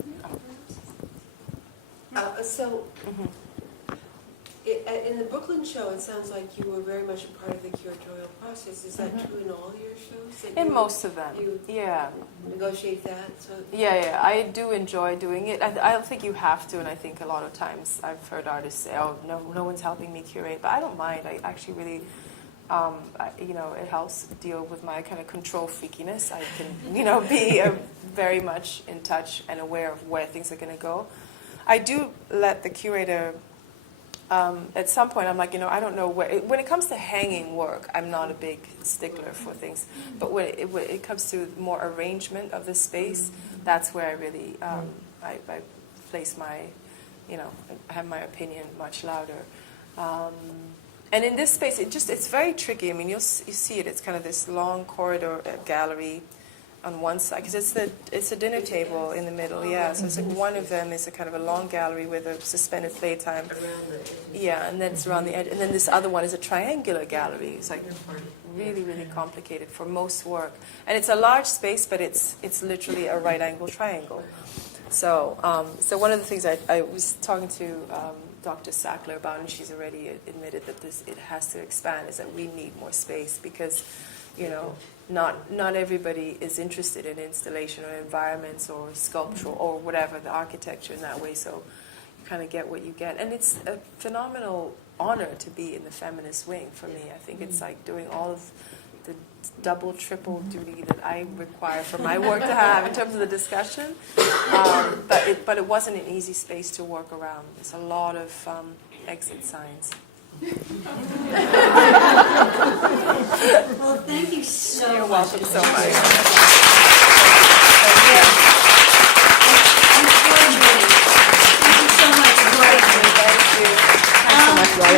In the Brooklyn show, it sounds like you were very much a part of the curatorial process. Is that true in all your shows? In most of them, yeah. Negotiate that? So Yeah, I do enjoy doing it. I don't think you have to, and I think a lot of times I've heard artists say, "Oh, no one's helping me curate," but I don't mind. I actually really, it helps deal with my kind of control freakiness. I can, be very much in touch and aware of where things are going to go. I do let the curator. At some point, I'm like, I don't know when it comes to hanging work, I'm not a big stickler for things. But when it comes to more arrangement of the space, that's where I really, I place my, I have my opinion much louder. And in this space, it's very tricky. I mean, you see it. It's kind of this long corridor gallery on one side, because it's a dinner table in the middle, yeah. So it's like one of them is a kind of a long gallery with a suspended playtime. Yeah, and then it's around the edge. And then this other one is a triangular gallery. It's like really, really complicated for most work. And it's a large space, but it's literally a right angle triangle. So one of the things I was talking to Dr. Sackler about, and she's already admitted that it has to expand, is that we need more space because, not everybody is interested in installation or environments or sculptural or whatever, the architecture in that way. So you kind of get what you get. And it's a phenomenal honor to be in the feminist wing for me. I think it's like doing all of the double, triple duty that I require for my work to have in terms of the discussion. But it wasn't an easy space to work around. There's a lot of exit signs. Well, thank you so much. You're welcome so much. Thank you so much, Courtney. Thank you.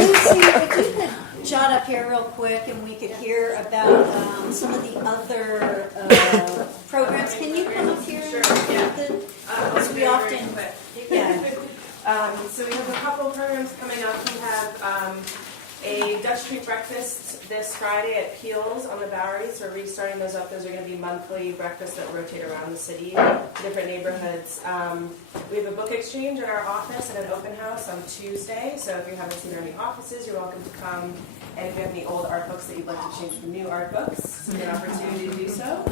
Lucy, if you could jot up here real quick and we could hear about some of the other programs. Can you come up here? Sure, yeah. Because we often... Yeah. So we have a couple programs coming up. We have a Dutch Street breakfast this Friday at Peel's on the Bowery. So we're restarting those up. Those are going to be monthly breakfasts that rotate around the city, different neighborhoods. We have a book exchange in our office and an open house on Tuesday. So if you haven't seen our new offices, you're welcome to come. And if you have any old art books that you'd like to change for new art books, it's an opportunity to do so.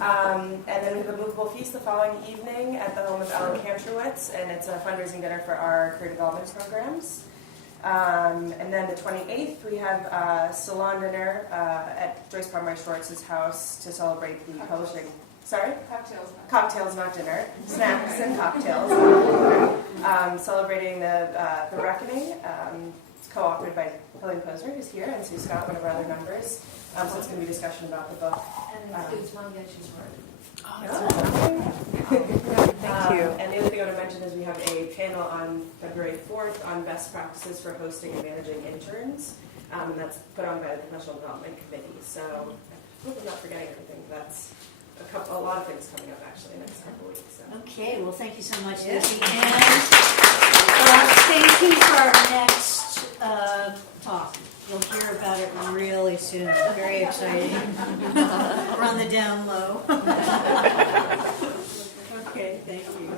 And then we have a movable feast the following evening at the home of Ellen Kantrowitz, and it's a fundraising dinner for our career development programs. And then the 28th, we have a salon dinner at Joyce Palmer Schwartz's house to celebrate the publishing. Sorry? Cocktails, not dinner. Snacks and cocktails. Celebrating the Reckoning. It's co-authored by Helen Posner, who's here, and Sue Scott, one of our other members. So it's going to be a discussion about the book. And it's Wangechi's work. Thank you. And the other thing I want to mention is we have a panel on February 4th on best practices for hosting and managing interns. And that's put on by the Professional Development Committee. So I hope I'm not forgetting anything. That's a lot of things coming up actually in the next couple of weeks. So. Okay, well, thank you so much, Lucy. And thank you for our next talk. You'll hear about it really soon. Very exciting. We're on the down low. Okay, thank you.